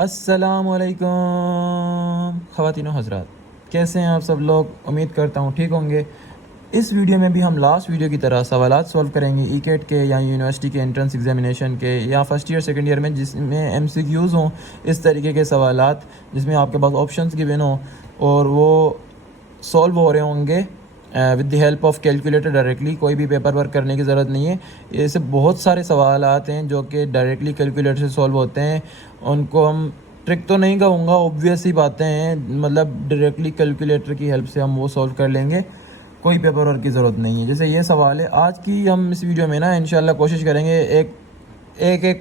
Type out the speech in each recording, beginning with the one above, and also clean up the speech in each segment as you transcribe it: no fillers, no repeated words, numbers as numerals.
अस्सलामुअलैकुम ख़वातीनो हज़रात, कैसे हैं आप सब लोग। उम्मीद करता हूँ ठीक होंगे। इस वीडियो में भी हम लास्ट वीडियो की तरह सवालात सॉल्व करेंगे ई-कैट के या यूनिवर्सिटी के एंट्रेंस एग्जामिनेशन के या फर्स्ट ईयर सेकंड ईयर में, जिसमें MCQs हों, इस तरीके के सवालात जिसमें आपके पास ऑप्शंस गिवन हो और वो सॉल्व हो रहे होंगे with the help of calculator directly. कोई भी पेपर वर्क करने की ज़रूरत नहीं है। ऐसे बहुत सारे सवाल आते हैं जो कि डायरेक्टली कैलकुलेटर से सॉल्व होते हैं। उनको हम ट्रिक तो नहीं कहूँगा, ऑब्वियस ही बातें हैं, मतलब डायरेक्टली कैलकुलेटर की हेल्प से हम वो सॉल्व कर लेंगे। कोई पेपर वर्क की ज़रूरत नहीं है। जैसे ये सवाल है आज की, हम इस वीडियो में ना इंशाल्लाह कोशिश करेंगे एक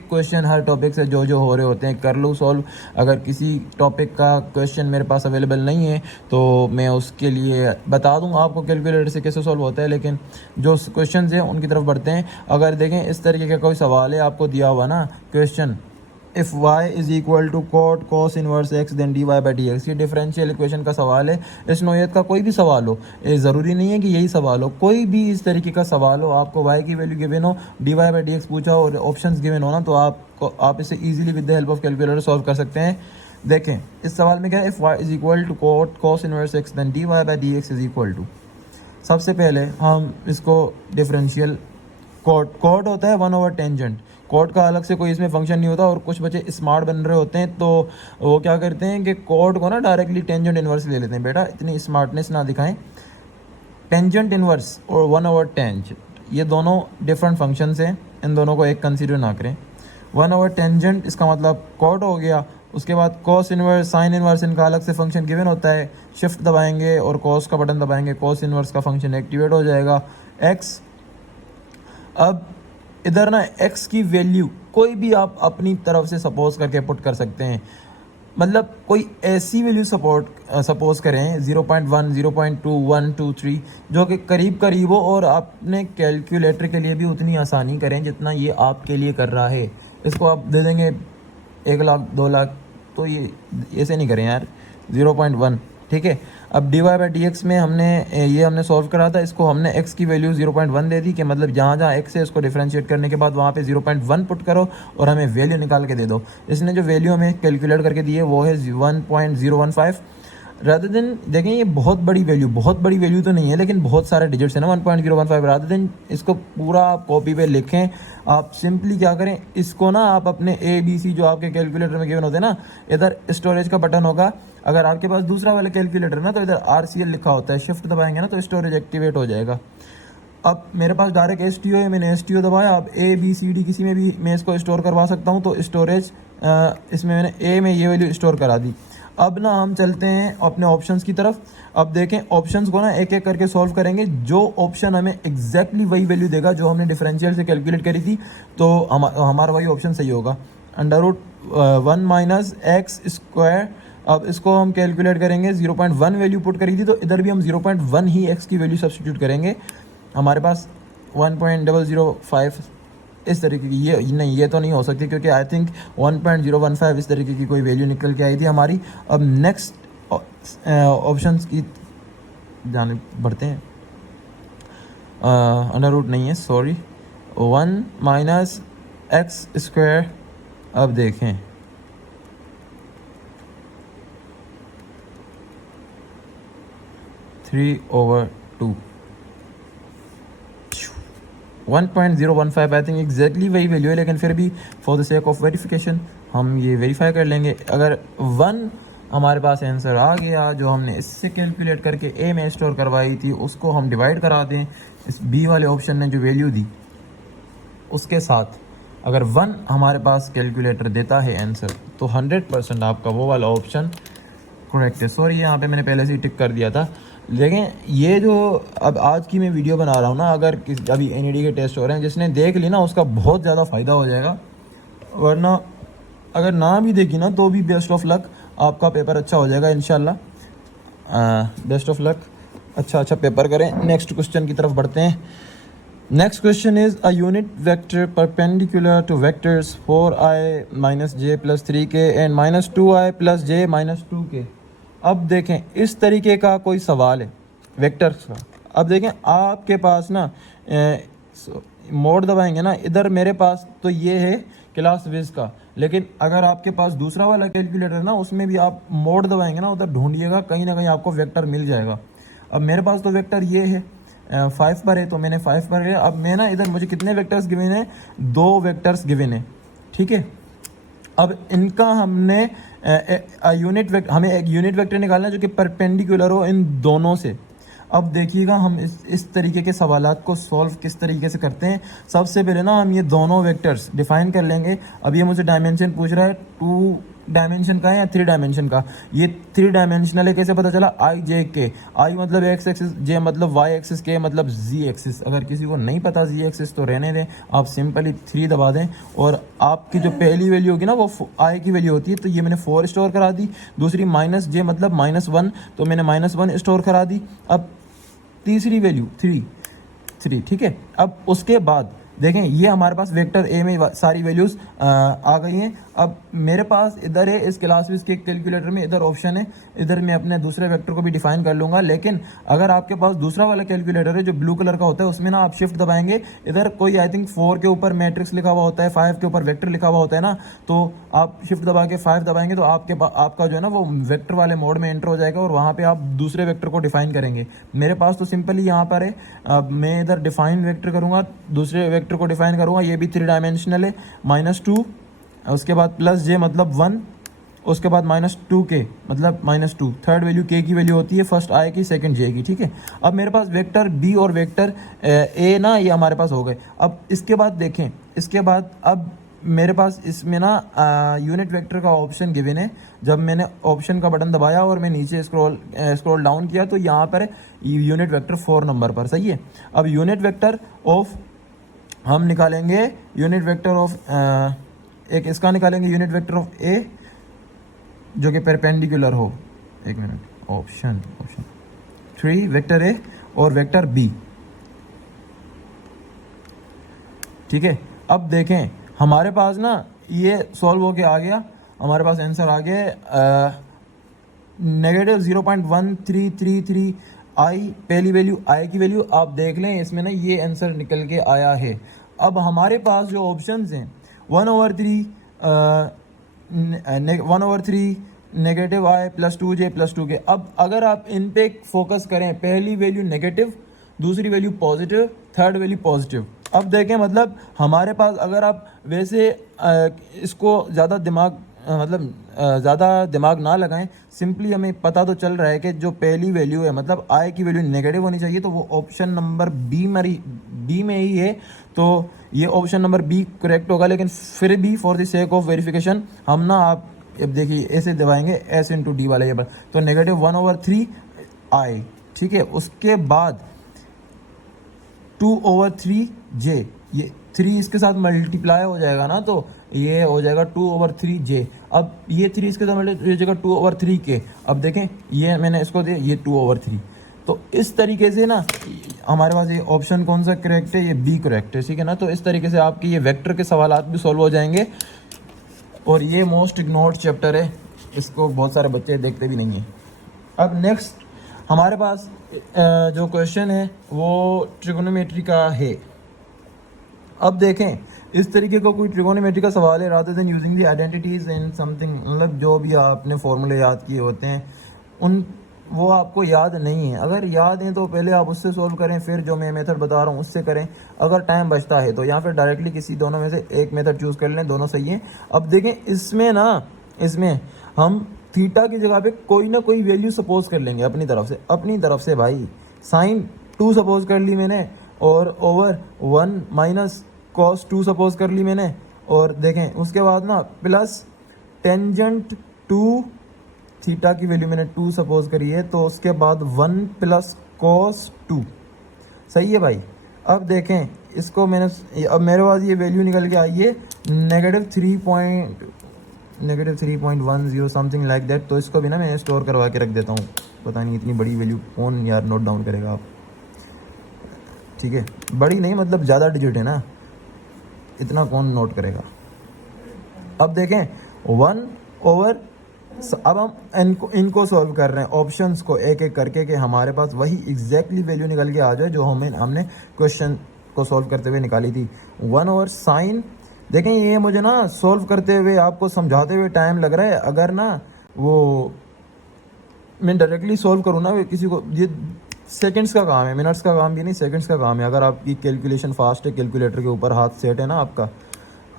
क्वेश्चन हर टॉपिक से जो जो हो रहे होते हैं कर लूँ सॉल्व। अगर किसी टॉपिक का क्वेश्चन मेरे पास अवेलेबल नहीं है तो मैं उसके लिए बता दूँगा आपको कैलकुलेटर से कैसे सॉल्व होता है। लेकिन जो क्वेश्चन हैं उनकी तरफ बढ़ते हैं। अगर देखें इस तरीके का कोई सवाल है, आपको दिया हुआ ना question, if y is equal to cot cos inverse x then d y by d x, ये डिफरेंशियल इक्वेशन का सवाल है। इस नौयत का कोई भी सवाल हो, ये ज़रूरी नहीं है कि यही सवाल हो, कोई भी इस तरीके का सवाल हो, आपको y की वैल्यू गिवन हो, d y by d x पूछा हो और ऑप्शंस गिवन हो ना, तो आप इसे easily with the help of calculator solve कर सकते हैं। देखें इस सवाल में क्या है, if y is equal to cot cos inverse x then d y by d x is equal to, सबसे पहले हम इसको डिफरेंशियल, कॉट होता है 1/टेंजेंट। कॉट का अलग से कोई इसमें फंक्शन नहीं होता और कुछ बच्चे स्मार्ट बन रहे होते हैं तो वो क्या करते हैं कि कॉट को ना डायरेक्टली टेंजेंट इनवर्स ले लेते हैं। बेटा इतनी स्मार्टनेस ना दिखाएं। टेंजेंट इनवर्स और 1/टेंजेंट ये दोनों डिफरेंट फंक्शंस हैं, इन दोनों को एक कंसीडर ना करें। 1/टेंजेंट इसका मतलब कॉट हो गया। उसके बाद कॉस इनवर्स, साइन इनवर्स, इनका अलग से फंक्शन गिवन होता है। शिफ्ट दबाएंगे और कॉस का बटन दबाएंगे, कॉस इनवर्स का फंक्शन एक्टिवेट हो जाएगा। एक्स, अब इधर ना x की वैल्यू कोई भी आप अपनी तरफ से सपोज करके पुट कर सकते हैं। मतलब कोई ऐसी वैल्यू सपोज करें 0.1, 0.2, 1, 2, 3 जो कि करीब करीब हो, और आपने कैलकुलेटर के लिए भी उतनी आसानी करें जितना ये आपके लिए कर रहा है। इसको आप दे देंगे 1 लाख 2 लाख, तो ये ऐसे नहीं करें यार। 0.1 ठीक है। अब d y by d x में हमने सॉल्व करा था, इसको हमने x की वैल्यू 0.1 दे दी कि मतलब जहाँ जहाँ x है इसको डिफरेंशिएट करने के बाद वहाँ पे 0.1 पुट करो और हमें वैल्यू निकाल के दे दो। इसने जो वैल्यू हमें कैलकुलेट करके दी है वो है 1.015। रादर देन, देखें ये बहुत बड़ी वैल्यू तो नहीं है, लेकिन बहुत सारे डिजिट्स है ना 1.015। रादर देन इसको पूरा आप कॉपी पे लिखें, आप सिंपली क्या करें, इसको ना आप अपने ABC जो आपके कैलकुलेटर में गिवन होते हैं ना, इधर स्टोरेज का बटन होगा। अगर आपके पास दूसरा वाला कैलकुलेटर ना तो इधर RCL लिखा होता है, शिफ्ट दबाएंगे ना तो स्टोरेज एक्टिवेट हो जाएगा। अब मेरे पास डायरेक्ट STO है, मैंने STO दबाया। अब ABCD किसी में भी मैं इसको स्टोर करवा सकता हूँ, तो स्टोरेज इसमें मैंने A में ये वैल्यू स्टोर करा दी। अब ना हम चलते हैं अपने ऑप्शंस की तरफ। अब देखें ऑप्शंस को ना एक एक करके सॉल्व करेंगे। जो ऑप्शन हमें एग्जैक्टली वही वैल्यू देगा जो हमने डिफरेंशियल से कैलकुलेट करी थी, तो हमारा वही ऑप्शन सही होगा। √1 माइनस एक्स स्क्वायर, अब इसको हम कैलकुलेट करेंगे। 0.1 वैल्यू पुट करी थी तो इधर भी हम 0.1 ही x की वैल्यू सब्सटीट्यूट करेंगे। हमारे पास 1.005 इस तरीके की, ये तो नहीं हो सकती क्योंकि आई थिंक 1.015 इस तरीके की कोई वैल्यू निकल के आई थी हमारी। अब नेक्स्ट ऑप्शंस की जाने बढ़ते हैं। अंडर रूट नहीं है, सॉरी, 1 माइनस एक्स स्क्वायर। अब देखें 3/2, 1.015 आई थिंक एग्जैक्टली वही वैल्यू है, लेकिन फिर भी for the sake of verification हम ये वेरीफाई कर लेंगे। अगर 1 हमारे पास आंसर आ गया जो हमने इससे कैलकुलेट करके A में स्टोर करवाई थी, उसको हम डिवाइड करा दें इस B वाले ऑप्शन ने जो वैल्यू दी उसके साथ। अगर 1 हमारे पास कैलकुलेटर देता है आंसर तो 100% आपका वो वाला ऑप्शन करेक्ट है। सॉरी यहाँ पे मैंने पहले से ही टिक कर दिया था। लेकिन ये जो अब आज की मैं वीडियो बना रहा हूँ ना, अगर अभी NED के टेस्ट हो रहे हैं, जिसने देख ली ना उसका बहुत ज़्यादा फ़ायदा हो जाएगा, वरना अगर ना भी देखी ना तो भी बेस्ट ऑफ लक, आपका पेपर अच्छा हो जाएगा इंशाल्लाह। बेस्ट ऑफ लक, अच्छा पेपर करें। नेक्स्ट क्वेश्चन की तरफ बढ़ते हैं। Next question is a unit vector perpendicular two vectors 4i minus j plus 3k and minus 2i plus j minus 2k। अब देखें इस तरीके का कोई सवाल है वेक्टर्स का। अब देखें आपके पास ना मोड दबाएंगे ना, इधर मेरे पास तो ये है क्लास विज का। लेकिन अगर आपके पास दूसरा वाला कैलकुलेटर है ना, उसमें भी आप मोड दबाएंगे ना, उधर ढूंढिएगा, कहीं ना कहीं आपको वेक्टर मिल जाएगा। अब मेरे पास तो वेक्टर ये है 5 पर है, तो मैंने 5 पर लिया। अब मैं ना इधर मुझे कितने वेक्टर्स गिवन है, 2 वेक्टर्स गिवन है, ठीक है। अब इनका हमने हमें एक यूनिट वेक्टर निकालना है जो कि परपेंडिकुलर हो इन दोनों से। अब देखिएगा हम इस तरीके के सवालात को सॉल्व किस तरीके से करते हैं। सबसे पहले ना हम ये दोनों वेक्टर्स डिफाइन कर लेंगे। अब ये मुझे डायमेंशन पूछ रहा है, 2 डायमेंशन का है या 3 डायमेंशन का। ये 3 डायमेंशनल है, कैसे पता चला, आई जे के, आई मतलब एक्स एक्सिस, जे मतलब वाई एक्सिस, के मतलब जी एक्सिस। अगर किसी को नहीं पता जी एक्सिस तो रहने दें, आप सिंपली 3 दबा दें और आपकी जो पहली वैल्यू होगी ना वो आई की वैल्यू होती है। तो ये मैंने 4 स्टोर करा दी। दूसरी माइनस जे मतलब -1, तो मैंने -1 स्टोर करा दी। अब तीसरी वैल्यू 3, ठीक है। अब उसके बाद देखें ये हमारे पास वेक्टर ए में सारी वैल्यूज़ आ गई हैं। अब मेरे पास इधर है इस क्लास विज के कैलकुलेटर में, इधर ऑप्शन है, इधर मैं अपने दूसरे वेक्टर को भी डिफाइन कर लूँगा। लेकिन अगर आपके पास दूसरा वाला कैलकुलेटर है जो ब्लू कलर का होता है, उसमें ना आप शिफ्ट दबाएंगे, इधर कोई आई थिंक 4 के ऊपर मैट्रिक्स लिखा हुआ होता है, 5 के ऊपर वेक्टर लिखा हुआ होता है ना, तो आप शिफ्ट दबा के 5 दबाएंगे तो आपका जो है ना वो वेक्टर वाले मोड में एंटर हो जाएगा और वहाँ पर आप दूसरे वेक्टर को डिफाइन करेंगे। मेरे पास तो सिंपली यहाँ पर है, अब मैं इधर डिफाइन वेक्टर करूँगा, दूसरे वेक्टर को डिफाइन करूँगा। ये भी 3 डायमेंशनल है, -2, उसके बाद प्लस जे मतलब 1, उसके बाद -2 के मतलब -2। थर्ड वैल्यू के की वैल्यू होती है, फर्स्ट आई की, सेकंड जे की, ठीक है। अब मेरे पास वेक्टर बी और वेक्टर ए ना ये हमारे पास हो गए। अब इसके बाद देखें, इसके बाद अब मेरे पास इसमें ना यूनिट वेक्टर का ऑप्शन गिवन है। जब मैंने ऑप्शन का बटन दबाया और मैं नीचे स्क्रॉल डाउन किया तो यहाँ पर यूनिट वेक्टर 4 नंबर पर, सही है। अब यूनिट वेक्टर ऑफ हम निकालेंगे, यूनिट वेक्टर ऑफ एक इसका निकालेंगे, यूनिट वेक्टर ऑफ ए जो कि परपेंडिकुलर हो। एक मिनट, ऑप्शन 3 वेक्टर ए और वेक्टर बी, ठीक है। अब देखें हमारे पास ना ये सॉल्व होके आ गया, हमारे पास आंसर आ गया -0.1333 आई, पहली वैल्यू आई की वैल्यू आप देख लें, इसमें ना ये आंसर निकल के आया है। अब हमारे पास जो ऑप्शंस हैं 1/3 नेगेटिव आई +2j +2k। अब अगर आप इन पे फोकस करें, पहली वैल्यू नेगेटिव, दूसरी value positive, third value positive. अब देखें मतलब हमारे पास अगर आप वैसे इसको ज़्यादा दिमाग ना लगाएं, सिंपली हमें पता तो चल रहा है कि जो पहली वैल्यू है मतलब आई की वैल्यू नेगेटिव होनी चाहिए, तो वो ऑप्शन नंबर बी में ही है। तो ये ऑप्शन नंबर बी करेक्ट होगा। लेकिन फिर भी for the sake of verification हम ना आप अब देखिए ऐसे दबाएंगे S × D वाला ये पर, तो -1/3 आई, ठीक है। उसके बाद 2/3 जे, ये 3 इसके साथ मल्टीप्लाई हो जाएगा ना, तो ये हो जाएगा 2/3 जे। अब ये 3 इसके साथ मल्टीप्लाई हो जाएगा 2/3 के। अब देखें ये मैंने इसको दिया, ये 2/3। तो इस तरीके से ना हमारे पास ये ऑप्शन कौन सा करेक्ट है, ये बी करेक्ट है, ठीक है ना। तो इस तरीके से आपके ये वेक्टर के सवालात भी सॉल्व हो जाएंगे। और ये मोस्ट इग्नोर्ड चैप्टर है, इसको बहुत सारे बच्चे देखते भी नहीं हैं। अब नेक्स्ट हमारे पास जो क्वेश्चन है वो ट्रिगोनोमेट्री का है। अब देखें इस तरीके का कोई ट्रिगोनोमेट्री का सवाल है, rather than using the identities in something, मतलब जो भी आपने फॉर्मूले याद किए होते हैं उन वो आपको याद नहीं है। अगर याद है तो पहले आप उससे सॉल्व करें, फिर जो मैं मेथड बता रहा हूँ उससे करें। अगर टाइम बचता है तो या फिर डायरेक्टली किसी दोनों में से एक मेथड चूज़ कर लें, दोनों सही हैं। अब देखें इसमें हम थीटा की जगह पे कोई ना कोई वैल्यू सपोज कर लेंगे अपनी तरफ से भाई। sin 2 सपोज कर ली मैंने, और ओवर 1 - cos 2 सपोज कर ली मैंने। और देखें उसके बाद ना प्लस टेंजेंट 2 थीटा की वैल्यू मैंने 2 सपोज करी है, तो उसके बाद 1 + cos 2, सही है भाई। अब देखें इसको मैंने, अब मेरे पास ये वैल्यू निकल के आई है -3.10 समथिंग लाइक दैट। तो इसको भी ना मैं स्टोर करवा के रख देता हूँ, पता नहीं इतनी बड़ी वैल्यू कौन यार नोट डाउन करेगा आप, ठीक है। बड़ी नहीं मतलब ज़्यादा डिजिट है ना, इतना कौन नोट करेगा। अब देखें 1/, अब हम इनको सॉल्व कर रहे हैं, ऑप्शंस को एक एक करके, कि हमारे पास वही एग्जैक्टली वैल्यू निकल के आ जाए जो हमने क्वेश्चन को सॉल्व करते हुए निकाली थी। 1/sin देखें ये मुझे ना सॉल्व करते हुए आपको समझाते हुए टाइम लग रहा है। अगर ना वो मैं डायरेक्टली सॉल्व करूँ ना किसी को, ये सेकंड्स का काम है, मिनट्स का काम भी नहीं, सेकंड्स का काम है। अगर आपकी कैलकुलेशन फास्ट है, कैलकुलेटर के ऊपर हाथ सेट है ना आपका।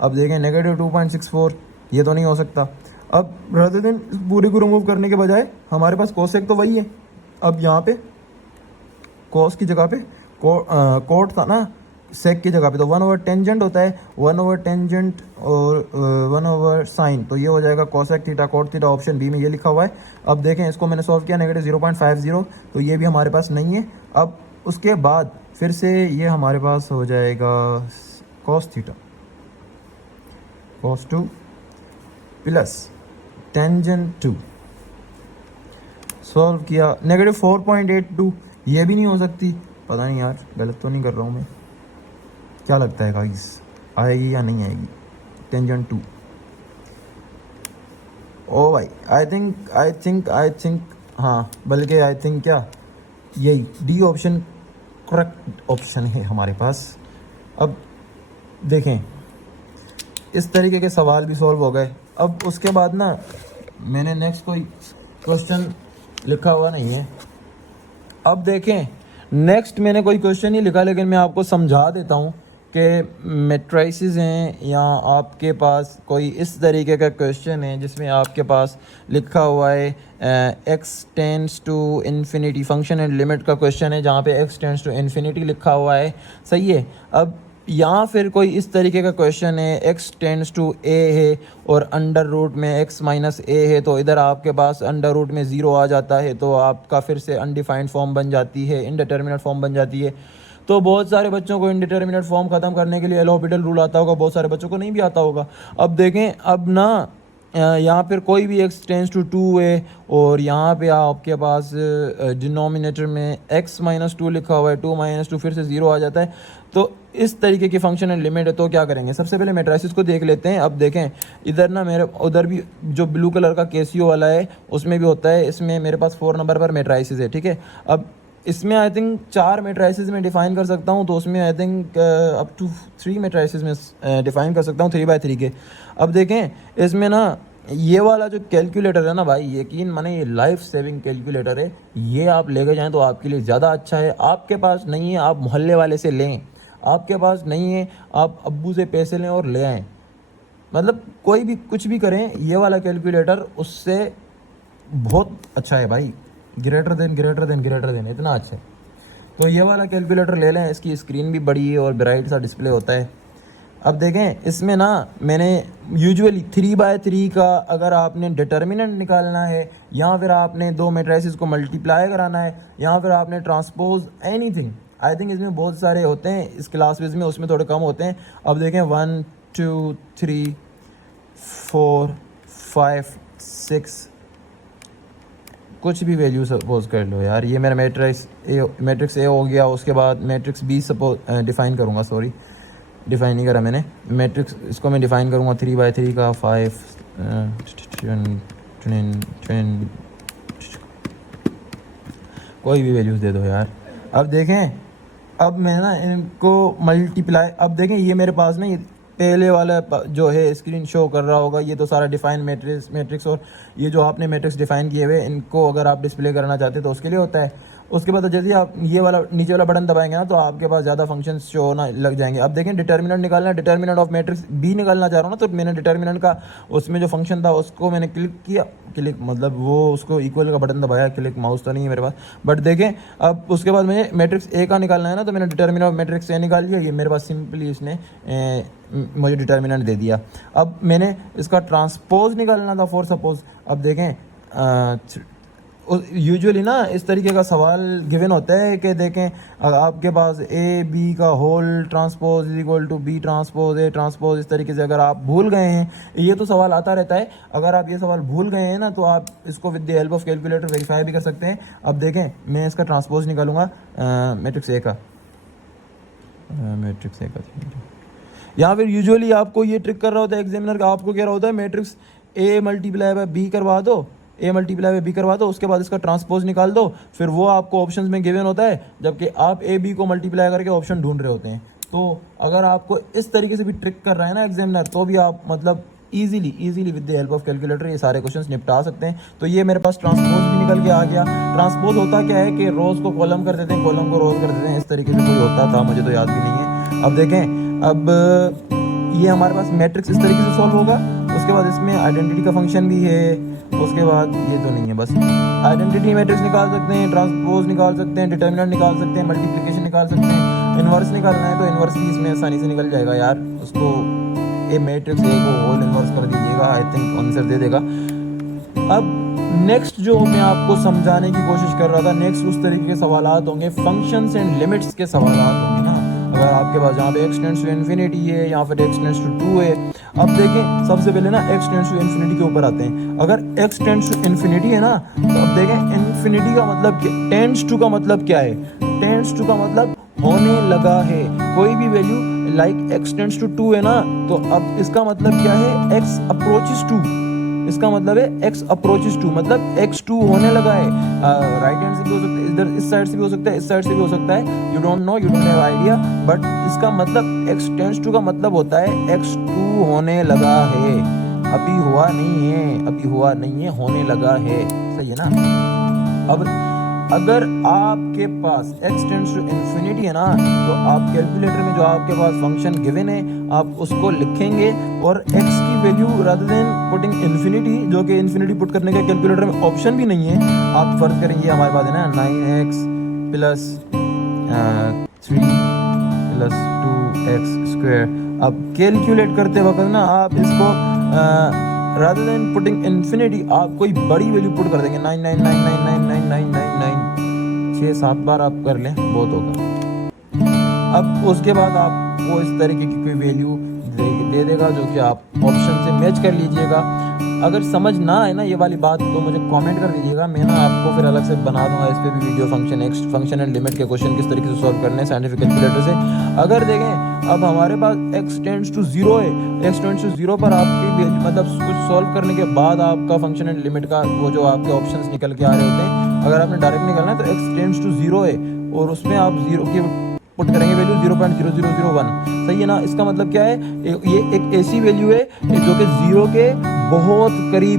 अब देखें -2.64, ये तो नहीं हो सकता। अब रादर देन पूरे को रिमूव करने के बजाय हमारे पास कोसेक तो वही है। अब यहाँ पे कॉस की जगह पे कोट था ना, सेक की जगह पे तो 1/टेंजेंट होता है, 1/टेंजेंट और 1/साइन, तो ये हो जाएगा cosec theta cot theta. Option B में ये लिखा हुआ है। अब देखें इसको मैंने सॉल्व किया, -0.50, तो ये भी हमारे पास नहीं है। अब उसके बाद फिर से ये हमारे पास हो जाएगा cos theta cos 2 plus tangent 2, solve किया, -4.82, ये भी नहीं हो सकती। पता नहीं यार गलत तो नहीं कर रहा हूँ मैं, क्या लगता है गाइस आएगी या नहीं आएगी टेंजेंट 2? ओ भाई आई थिंक हाँ, बल्कि आई थिंक क्या यही डी ऑप्शन करेक्ट ऑप्शन है हमारे पास। अब देखें इस तरीके के सवाल भी सॉल्व हो गए। अब उसके बाद ना मैंने नेक्स्ट कोई क्वेश्चन लिखा हुआ नहीं है। अब देखें नेक्स्ट मैंने कोई क्वेश्चन नहीं लिखा, लेकिन मैं आपको समझा देता हूँ कि मैट्रिसेस हैं या आपके पास कोई इस तरीके का क्वेश्चन है जिसमें आपके पास लिखा हुआ है x tends to infinity, function and limit का क्वेश्चन है जहाँ पे x टेंड्स टू इन्फिनिटी लिखा हुआ है, सही है। अब यहाँ फिर कोई इस तरीके का क्वेश्चन है x टेंड्स टू a है और अंडर रूट में x माइनस a है, तो इधर आपके पास अंडर रूट में 0 आ जाता है, तो आपका फिर से अनडिफाइंड फॉर्म बन जाती है, इनडिटर्मिनेट फॉर्म बन जाती है। तो बहुत सारे बच्चों को इनडिटर्मिनेट फॉर्म ख़त्म करने के लिए एल हॉस्पिटल रूल आता होगा, बहुत सारे बच्चों को नहीं भी आता होगा। अब देखें अब ना यहाँ पर कोई भी x टेंड्स टू 2 है और यहाँ पे आपके पास डिनोमिनेटर में x माइनस 2 लिखा हुआ है, 2 माइनस 2 फिर से 0 आ जाता है। तो इस तरीके की फंक्शन एंड लिमिट है, तो क्या करेंगे? सबसे पहले मैट्रिसेस को देख लेते हैं। अब देखें इधर ना मेरे उधर भी जो ब्लू कलर का केसीओ वाला है उसमें भी होता है, इसमें मेरे पास 4 नंबर पर मैट्रिसेस है, ठीक है। अब इसमें आई थिंक 4 मैट्रिसेस में डिफ़ाइन कर सकता हूँ, तो उसमें I think up to 3 matrices में डिफ़ाइन कर सकता हूँ 3x3 के। अब देखें इसमें ना ये वाला जो कैलकुलेटर है ना भाई, यकीन माने ये लाइफ सेविंग कैलकुलेटर है, ये आप लेके जाएं तो आपके लिए ज़्यादा अच्छा है। आपके पास नहीं है आप मोहल्ले वाले से लें, आपके पास नहीं है आप अब्बू से पैसे लें और ले आएँ। मतलब कोई भी कुछ भी करें, ये वाला कैलकुलेटर उससे बहुत अच्छा है भाई, ग्रेटर देन इतना अच्छा है। तो ये वाला कैलकुलेटर ले लें, इसकी स्क्रीन भी बड़ी है और ब्राइट सा डिस्प्ले होता है। अब देखें इसमें ना मैंने यूजुअली 3x3 का अगर आपने डिटर्मिनेंट निकालना है या फिर आपने 2 मैट्रिसेस को मल्टीप्लाई कराना है या फिर आपने ट्रांसपोज एनीथिंग, आई थिंक इसमें बहुत सारे होते हैं, इस क्लास वेज में उसमें थोड़े कम होते हैं। अब देखें 1 2 3 4 5 6 कुछ भी वैल्यू सपोज कर लो यार। ये मेरा मैट्रिक्स ए हो गया, उसके बाद मैट्रिक्स बी सपोज डिफ़ाइन करूँगा, सॉरी डिफ़ाइन नहीं करा मैंने, मैट्रिक्स इसको मैं डिफ़ाइन करूँगा 3x3 का 5 कोई भी वैल्यूज़ दे दो यार। अब देखें अब मैं ना इनको मल्टीप्लाई, अब देखें ये मेरे पास ना ये पहले वाला जो है स्क्रीन शो कर रहा होगा, ये तो सारा डिफाइन मैट्रिक्स और ये जो आपने मैट्रिक्स डिफाइन किए हुए इनको अगर आप डिस्प्ले करना चाहते हैं तो उसके लिए होता है। उसके बाद जैसे ही आप ये वाला नीचे वाला बटन दबाएंगे ना तो आपके पास ज़्यादा फंक्शंस शो होना लग जाएंगे। अब देखें डिटर्मिनेंट निकालना है, डिटर्मिनेंट ऑफ मैट्रिक्स बी निकालना चाह रहा हूँ ना, तो मैंने डिटर्मिनेंट का उसमें जो फंक्शन था उसको मैंने क्लिक किया, क्लिक मतलब वो उसको इक्वल का बटन दबाया, क्लिक माउस तो नहीं है मेरे पास, बट देखें अब उसके बाद मुझे मैट्रिक्स ए का निकालना है ना, तो मैंने डिटर्मिनेंट ऑफ मैट्रिक्स ए निकाल लिया। ये मेरे पास सिंपली इसने मुझे डिटर्मिनेंट दे दिया। अब मैंने इसका ट्रांसपोज निकालना था फॉर सपोज। अब देखें यूजुअली ना इस तरीके का सवाल गिवन होता है कि देखें आपके पास ए बी का whole transpose is equal to B transpose A transpose, इस तरीके से अगर आप भूल गए हैं, ये तो सवाल आता रहता है, अगर आप ये सवाल भूल गए हैं ना तो आप इसको with the help of calculator verify भी कर सकते हैं। अब देखें मैं इसका ट्रांसपोज निकालूंगा मैट्रिक्स ए का, या फिर यूजुअली आपको ये ट्रिक कर रहा होता है एग्जामिनर का, आपको कह रहा होता है matrix A multiply by B करवा दो, ए मल्टीप्लाई बाय बी करवा दो, उसके बाद इसका ट्रांसपोज निकाल दो, फिर वो आपको ऑप्शंस में गिवन होता है, जबकि आप ए बी को मल्टीप्लाई करके ऑप्शन ढूंढ रहे होते हैं। तो अगर आपको इस तरीके से भी ट्रिक कर रहा है ना एग्जामिनर, तो भी आप मतलब easily with the help of calculator ये सारे क्वेश्चंस निपटा सकते हैं। तो ये मेरे पास ट्रांसपोज भी निकल के आ गया। ट्रांसपोज होता क्या है कि रोज़ को कॉलम कर देते हैं, कॉलम को रोज़ कर देते हैं, इस तरीके से कोई होता था, मुझे तो याद भी नहीं है। अब देखें, अब ये हमारे पास मैट्रिक्स इस तरीके से सॉल्व होगा। उसके बाद इसमें आइडेंटिटी का फंक्शन भी है। उसके बाद ये तो नहीं है, बस आइडेंटिटी मैट्रिक्स निकाल सकते हैं, ट्रांसपोज निकाल सकते हैं, डिटर्मिनेंट निकाल सकते हैं, मल्टीप्लिकेशन निकाल सकते हैं, इन्वर्स निकालना है तो इन्वर्स भी इसमें आसानी से निकल जाएगा यार। उसको ए मैट्रिक्स ए को होल इन्वर्स कर दीजिएगा, आई थिंक आंसर दे देगा। अब नेक्स्ट जो मैं आपको समझाने की कोशिश कर रहा था, नेक्स्ट उस तरीके के सवालात होंगे, फंक्शंस एंड लिमिट्स के सवालात होंगे ना। अगर आपके पास जहाँ पे x टेंड्स टू इन्फिनिटी है या फिर x टेंड्स टू 2 है। अब देखें, सबसे पहले ना x टेंड्स टू इन्फिनिटी के ऊपर आते हैं। अगर x टेंड्स टू इन्फिनिटी है ना, तो अब देखें इन्फिनिटी का मतलब क्या, टेंड्स टू का मतलब क्या है? टेंड्स टू का मतलब होने लगा है। कोई भी value like x tends to 2 है ना, तो अब इसका मतलब क्या है? x approaches to. इसका मतलब है x अप्रोचेस टू, मतलब x2 होने लगा है। राइट हैंड से भी हो सकता है, इधर इस साइड से भी हो सकता है, इस साइड से भी हो सकता है। You don't know, you don't have idea, but इसका मतलब x टेंड्स टू का मतलब होता है x2 होने लगा है। अभी हुआ नहीं है, अभी हुआ नहीं है, होने लगा है। सही है ना? अब अगर आपके पास x टेंड्स टू इन्फिनिटी है ना, तो आप कैलकुलेटर में जो आपके पास फंक्शन गिवन है आप उसको लिखेंगे और x की value rather than putting infinity, जो कि इन्फिनिटी पुट करने का कैलकुलेटर में ऑप्शन भी नहीं है, आप फर्ज करेंगे हमारे पास है ना 9x plus 3 plus 2x square. अब कैलकुलेट करते वक्त ना आप इसको रादर देन पुटिंग इन्फिनिटी आप कोई बड़ी वैल्यू पुट कर देंगे, 999999999 6-7 बार आप कर लें, बहुत होगा। अब उसके बाद आपको इस तरीके की कोई वैल्यू दे देगा जो कि आप ऑप्शन से मैच कर लीजिएगा। अगर समझ ना आए ना ये वाली बात तो मुझे कमेंट कर दीजिएगा, मैं ना आपको फिर अलग से बना दूंगा इस पर भी वीडियो, फंक्शन एंड लिमिट के क्वेश्चन किस तरीके से सॉल्व करने हैं साइंटिफिक कैलकुलेटर से। अगर देखें, अब हमारे पास x टेंड्स टू 0 है, x टेंड्स टू 0 पर आपकी मतलब कुछ सॉल्व करने के बाद आपका फंक्शन एंड लिमिट का वो जो आपके ऑप्शंस निकल के आ रहे होते हैं, अगर आपने डायरेक्ट निकलना है तो x टेंड्स टू 0 है और उसमें आप 0 की पुट करेंगे वैल्यू 0.0001। सही है ना? इसका मतलब क्या है? ये एक ऐसी वैल्यू है जो कि 0 के बहुत करीब